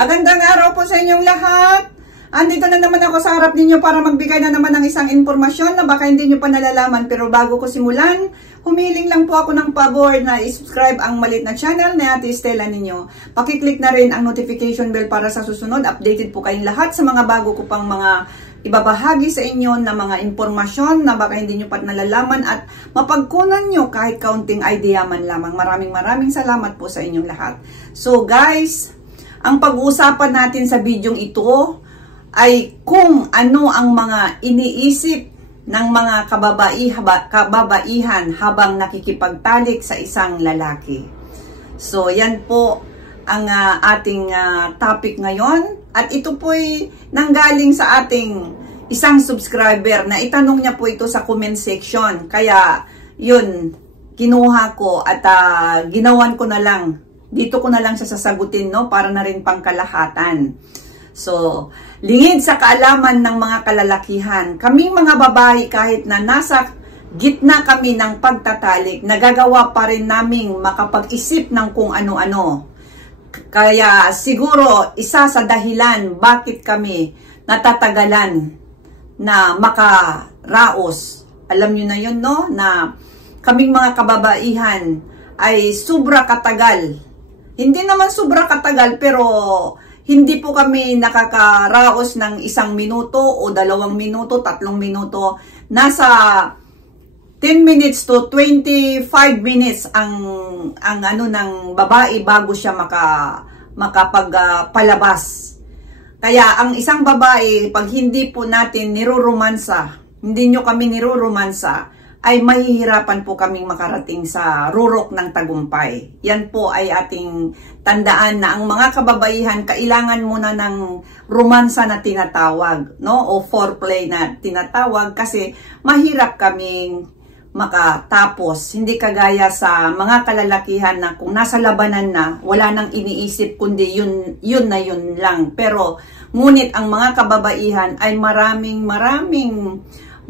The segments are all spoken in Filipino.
Magandang araw po sa inyong lahat. Andito na naman ako sa harap ninyo para magbigay na naman ng isang impormasyon na baka hindi nyo pa nalalaman. Pero bago ko simulan, humiling lang po ako ng pabor na i-subscribe ang maliit na channel ni Ate Stella ninyo. Pakiclick na rin ang notification bell para sa susunod. Updated po kayong lahat sa mga bago ko pang mga ibabahagi sa inyo na mga impormasyon na baka hindi nyo pa nalalaman at mapagkunan nyo kahit kaunting idea man lamang. Maraming salamat po sa inyong lahat. So guys, ang pag-uusapan natin sa bidyong ito ay kung ano ang mga iniisip ng mga kababaihan habang nakikipagtalik sa isang lalaki. So yan po ang ating topic ngayon. At ito po'y nanggaling sa ating isang subscriber na itanong niya po ito sa comment section. Kaya yun, kinuha ko at ginawan ko na lang. Dito ko na lang siya sasagutin, no, para na rin pangkalahatan. So, lingid sa kaalaman ng mga kalalakihan, kaming mga babae kahit na nasa gitna kami ng pagtatalik, nagagawa pa rin naming makapag-isip ng kung ano-ano. Kaya siguro isa sa dahilan bakit kami natatagalan na makaraos. Alam nyo na yun, no? Na kaming mga kababaihan ay sobra katagal. Hindi naman sobra katagal pero hindi po kami nakakaraos ng 1 minuto o 2 minuto, 3 minuto. Nasa 10 minutes to 25 minutes ang ano ng babae bago siya makapagpalabas. Kaya ang isang babae, pag hindi po natin niruromansa, hindi nyo kami niruromansa, ay mahihirapan po kaming makarating sa rurok ng tagumpay. Yan po ay ating tandaan na ang mga kababaihan kailangan muna ng romansa na tinatawag, no? O foreplay na tinatawag kasi mahirap kaming makatapos. Hindi kagaya sa mga kalalakihan na kung nasa labanan na, wala nang iniisip kundi yun na yun lang. Pero ngunit ang mga kababaihan ay maraming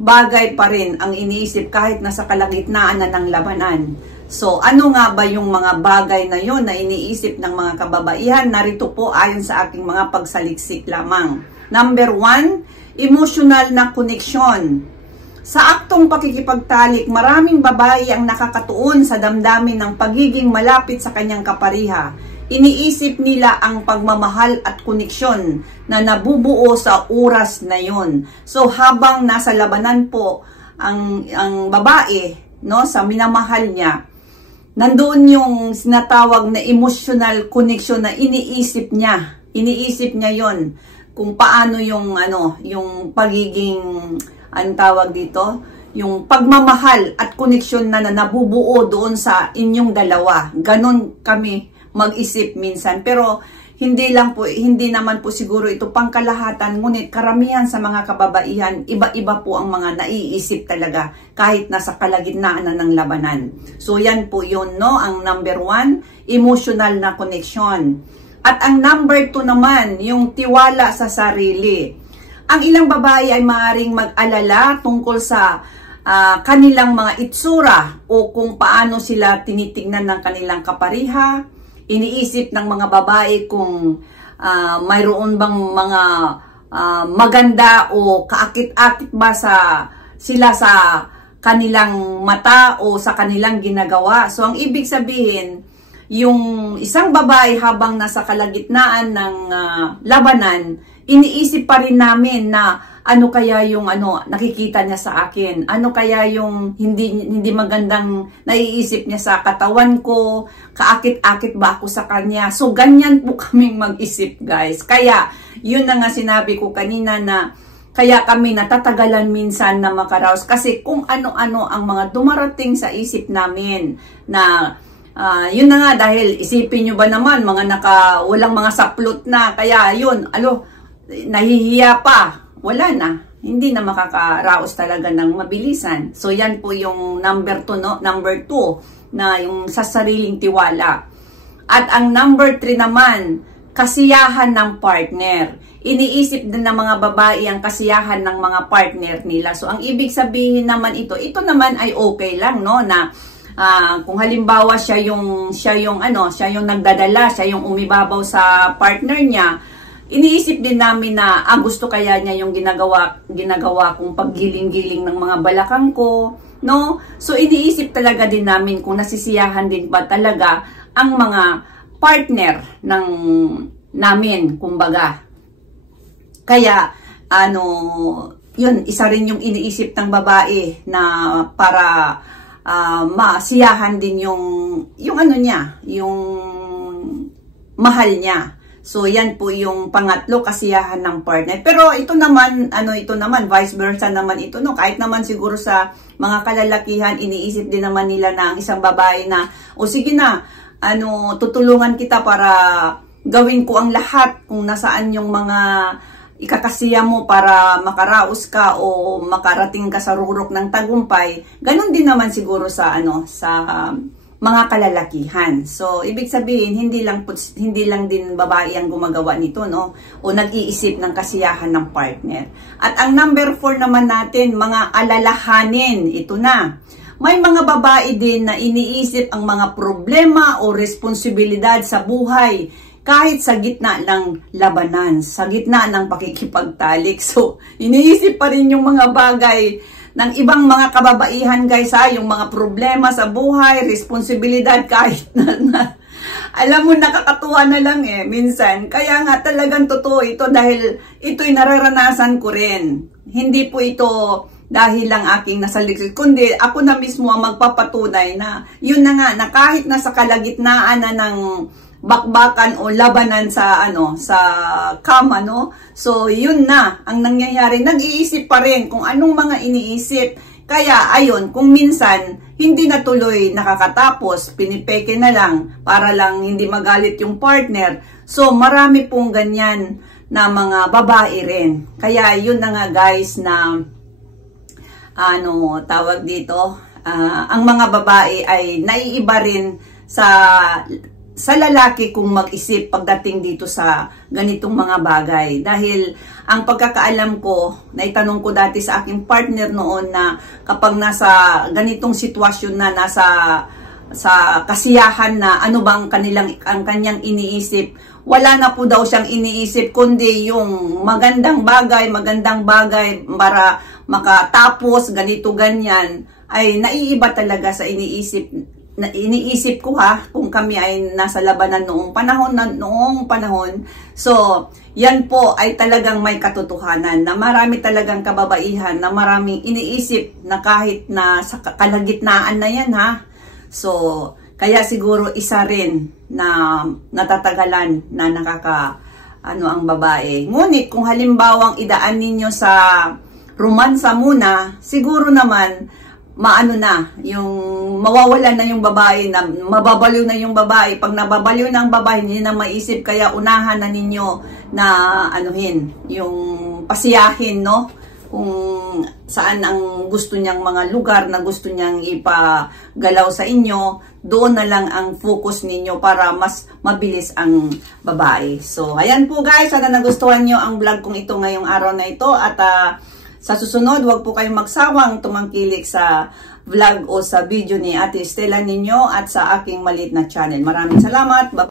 bagay pa rin ang iniisip kahit nasa kalagitnaan na ng labanan. So, ano nga ba yung mga bagay na yon na iniisip ng mga kababaihan? Narito po ayon sa aking mga pagsaliksik lamang. Number 1, emotional na koneksyon. Sa aktong pakikipagtalik, maraming babae ang nakakatuon sa damdamin ng pagiging malapit sa kanyang kapariha. Iniisip nila ang pagmamahal at koneksyon na nabubuo sa oras na yon. So habang nasa labanan po ang babae, no, sa minamahal niya, nandoon yung sinatawag na emotional connection na iniisip niya. Iniisip niya yon kung paano yung yung pagiging tawag dito, yung pagmamahal at koneksyon na nabubuo doon sa inyong dalawa. Ganon kami mag-isip minsan, pero hindi naman po siguro ito pangkalahatan, ngunit karamihan sa mga kababaihan, iba-iba po ang mga naiisip talaga kahit nasa kalagitnaan na ng labanan. So yan po yun, no? Ang number 1, emotional na connection. At ang number 2 naman, yung tiwala sa sarili. Ang ilang babae ay maaaring mag-alala tungkol sa kanilang mga itsura o kung paano sila tinitingnan ng kanilang kapariha. Iniisip ng mga babae kung mayroon bang mga maganda o kaakit-akit ba sila sa kanilang mata o sa kanilang ginagawa. So ang ibig sabihin, yung isang babae habang nasa kalagitnaan ng labanan, iniisip pa rin namin na ano kaya yung nakikita niya sa akin? Ano kaya yung hindi magandang naiisip niya sa katawan ko? Kaakit-akit ba ako sa kanya? So, ganyan po kaming mag-isip, guys. Kaya, yun na nga sinabi ko kanina na kaya kami natatagalan minsan na makaraos. Kasi kung ano-ano ang mga dumarating sa isip namin na yun na nga dahil isipin nyo ba naman walang mga saplot na. Kaya yun, nahihiya pa. Wala na. Hindi na makakaraos talaga ng mabilisan. So, yan po yung number 2, no? Number 2, na yung sa sariling tiwala. At ang number 3 naman, kasiyahan ng partner. Iniisip din ng mga babae ang kasiyahan ng mga partner nila. So, ang ibig sabihin naman ito naman ay okay lang, no? Na Kung halimbawa siya yung nagdadala, siya yung umibabaw sa partner niya, iniisip din namin na gusto kaya niya yung ginagawa kong paggiling-giling ng mga balakang ko, no? So iniisip talaga din namin kung nasisiyahan din ba talaga ang mga partner namin, kumbaga. Kaya yun, isa rin yung iniisip ng babae na para masiyahan din yung mahal niya. So yan po yung pangatlo, kasiyahan ng partner. Pero ito naman vice versa naman ito, no? Kahit naman siguro sa mga kalalakihan, iniisip din naman nila na ang isang babae na, o sige na, tutulungan kita para gawin ko ang lahat kung nasaan yung mga ikakasiya mo para makaraos ka o makarating ka sa rurok ng tagumpay. Ganon din naman siguro sa mga kalalakihan. So ibig sabihin, hindi lang din babae ang gumagawa nito, no? O nag-iisip ng kasiyahan ng partner. At ang number 4 naman natin, mga alalahanin. Ito na. May mga babae din na iniisip ang mga problema o responsibilidad sa buhay kahit sa gitna ng labanan, sa gitna ng pakikipagtalik. So, iniisip pa rin yung mga bagay ng ibang mga kababaihan, guys, yung mga problema sa buhay, responsibilidad kahit na alam mo, nakakatuwa na lang minsan. Kaya nga talagang totoo ito dahil ito'y nararanasan ko rin. Hindi po ito dahil lang aking nasa likod, kundi ako na mismo ang magpapatunay na yun na nga, na kahit nasa kalagitnaan na ng bakbakan o labanan sa kama, no? So yun na ang nangyayari, nag-iisip pa rin kung anong mga iniisip. Kaya ayun, kung minsan hindi na tuloy nakakatapos, pinipeke na lang para lang hindi magalit yung partner. So marami pong ganyan na mga babae rin. Kaya yun na nga, guys, na tawag dito, ang mga babae ay naiiba rin sa lalaki kung mag-isip pagdating dito sa ganitong mga bagay. Dahil ang pagkakaalam ko, naitanong ko dati sa aking partner noon na kapag nasa ganitong sitwasyon na sa kasiyahan na ano bang ang kanyang iniisip, wala na po daw siyang iniisip kundi yung magandang bagay para makatapos ganito ganyan, ay naiiba talaga sa iniisip ko kung kami ay nasa labanan noong panahon. So, yan po ay talagang may katotohanan na marami talagang kababaihan na maraming iniisip na kahit na sa kalagitnaan na yan, So, kaya siguro isa rin na natatagalan na ang babae. Ngunit kung halimbawang idaan ninyo sa romansa muna, siguro naman yung mawawalan na yung babae, na mababaliw na yung babae. Pag nababaliw na ang babae, hindi na maisip, kaya unahan na ninyo na yung pasiyahin, no? Kung saan ang gusto niyang mga lugar na gusto niyang ipagalaw sa inyo, doon na lang ang focus ninyo para mas mabilis ang babae. So, ayan po, guys, sana nagustuhan nyo ang vlog kong ito ngayong araw na ito. At sa susunod, huwag po kayong magsawang tumangkilik sa vlog o sa video ni Ate Stella ninyo at sa aking maliit na channel. Maraming salamat. Bye.